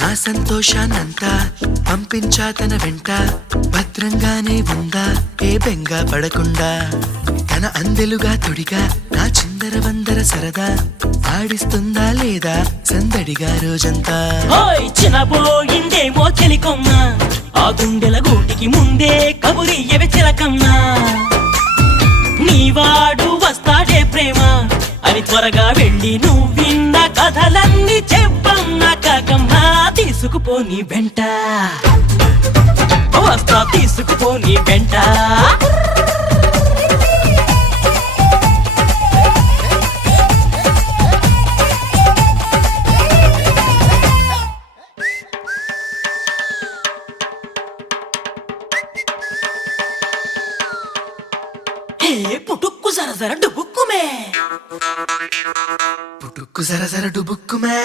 నా సంతోషాన్నంతా పంపించా తన వెంట, భద్రంగానే ఉందా ఏ బెంగ పడకుండా. తన అందెలుగా తొడిగా నా చిందర వందర సరదా, ఆడిస్తుందా లేదా సందడిగా రోజంతా. చిన్నబోయిందేమో చెలికొమ్మ, ఆ గుండెల గూటికి ముందే కబురియవే చిలకమ్మా. నీవాడు వస్తాడే ప్రేమ అని త్వరగా వెళ్ళి నువ్విన్న కథలన్నీ చెప్పమ్మా కాకమ్మా. తీసుకుపోని వెంట వస్తా, తీసుకుపోని వెంట. పుటుక్కు జర జర డుబుక్కుమే, పుటుక్కు జర జర డుబుక్కుమే.